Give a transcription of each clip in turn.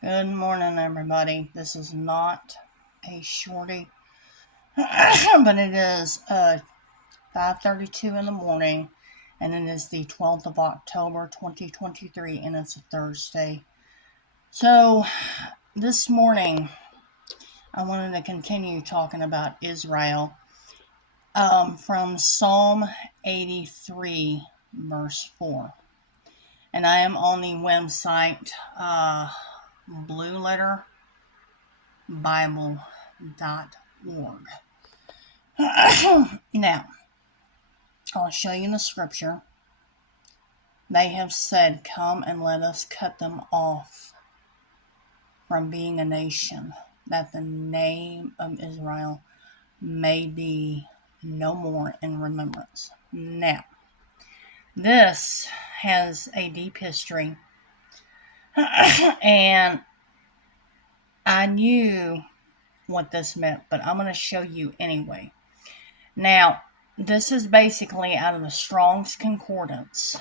Good morning, everybody. This is not a shorty, but it is 5:32 in the morning, and it is the 12th of October, 2023, and it's a Thursday. So, this morning, I wanted to continue talking about Israel from Psalm 83, verse 4. And I am on the website blueletterbible.org. Now, I'll show you the scripture. They have said, "Come and let us cut them off from being a nation, that the name of Israel may be no more in remembrance." Now, this has a deep history, and I knew what this meant, but I'm going to show you anyway. Now, this is basically out of the Strong's Concordance.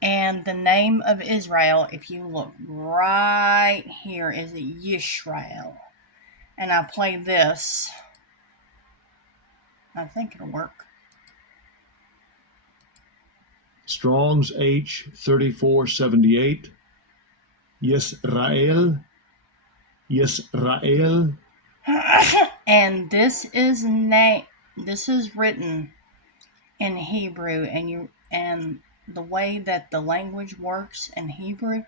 And the name of Israel, if you look right here, is Yishrael. And I play this. I think it'll work. Strong's H 3478. Yisrael. Yisrael. And this is written in Hebrew, and the way that the language works in Hebrew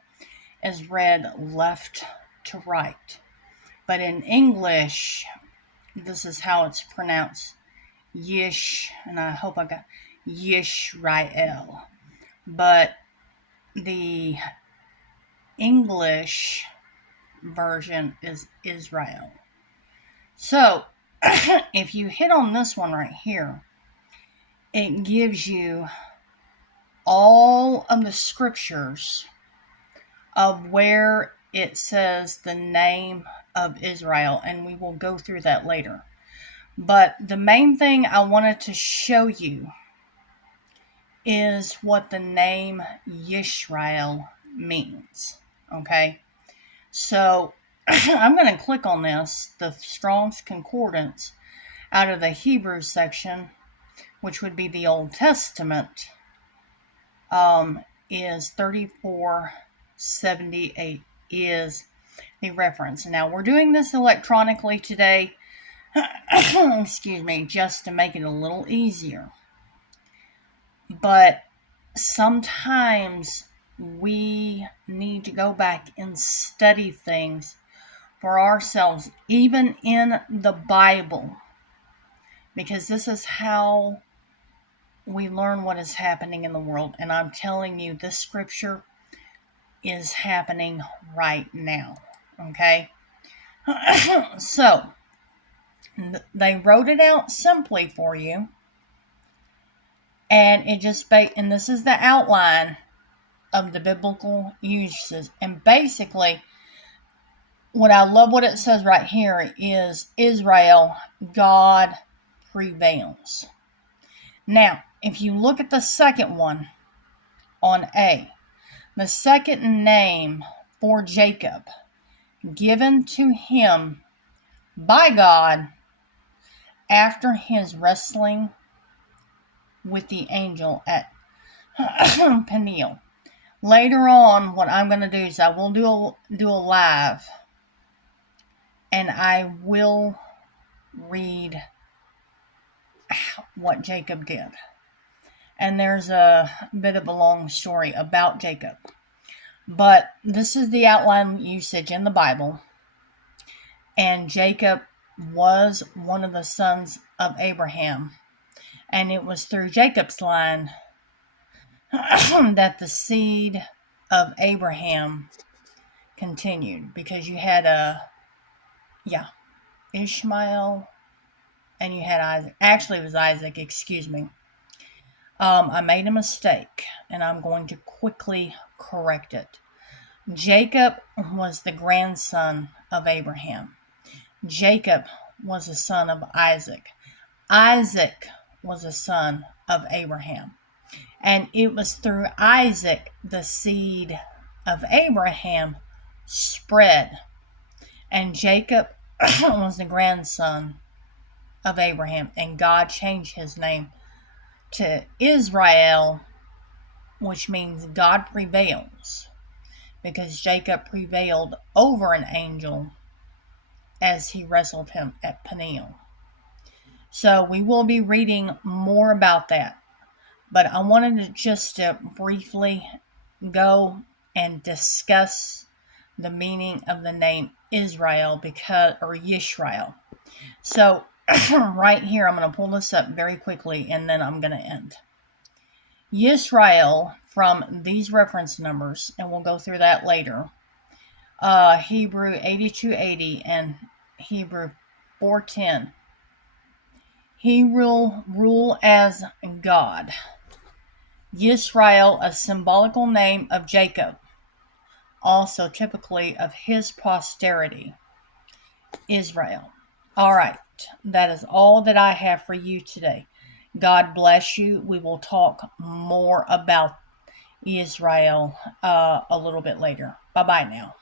is read left to right. But in English, this is how it's pronounced. Yish, and I hope I got Yishrael. But the English version is Israel. So, if you hit on this one right here, it gives you all of the scriptures of where it says the name of Israel, and we will go through that later. But the main thing I wanted to show you is what the name Yishrael means. Okay? So, I'm going to click on this, the Strong's Concordance, out of the Hebrew section, which would be the Old Testament, is 3478 is the reference. Now, we're doing this electronically today, excuse me, just to make it a little easier. But sometimes we need to go back and study things for ourselves, even in the Bible, because this is how we learn what is happening in the world. And I'm telling you, this scripture is happening right now. Okay? So, they wrote it out simply for you. And it just, and this is the outline of the biblical uses. And basically, what I love what it says right here is Israel, God prevails. Now, if you look at the second one on A, the second name for Jacob given to him by God after his wrestling with the angel at Peniel. Later on, what I'm going to do is I will do a live, and I will read what Jacob did. And there's a bit of a long story about Jacob. But this is the outline usage in the Bible. And Jacob was one of the sons of Abraham. And it was through Jacob's line that the seed of Abraham continued. Because you had Ishmael, and you had Isaac. Actually, it was Isaac, excuse me. I made a mistake, and I'm going to quickly correct it. Jacob was the grandson of Abraham. Jacob was a son of Isaac. Isaac was a son of Abraham. And it was through Isaac, the seed of Abraham, spread. And Jacob was the grandson of Abraham, and God changed his name to Israel, which means God prevails, because Jacob prevailed over an angel as he wrestled him at Peniel. So we will be reading more about that, but I wanted to just briefly go and discuss the meaning of the name Israel, or Yishrael. So right here, I'm going to pull this up very quickly, and then I'm going to end. Yisrael, from these reference numbers, and we'll go through that later, Hebrew 8280 and Hebrew 410. He will rule as God. Yisrael, a symbolical name of Jacob, also typically of his posterity, Israel. All right, that is all that I have for you today. God bless you. We will talk more about Israel a little bit later. Bye-bye now.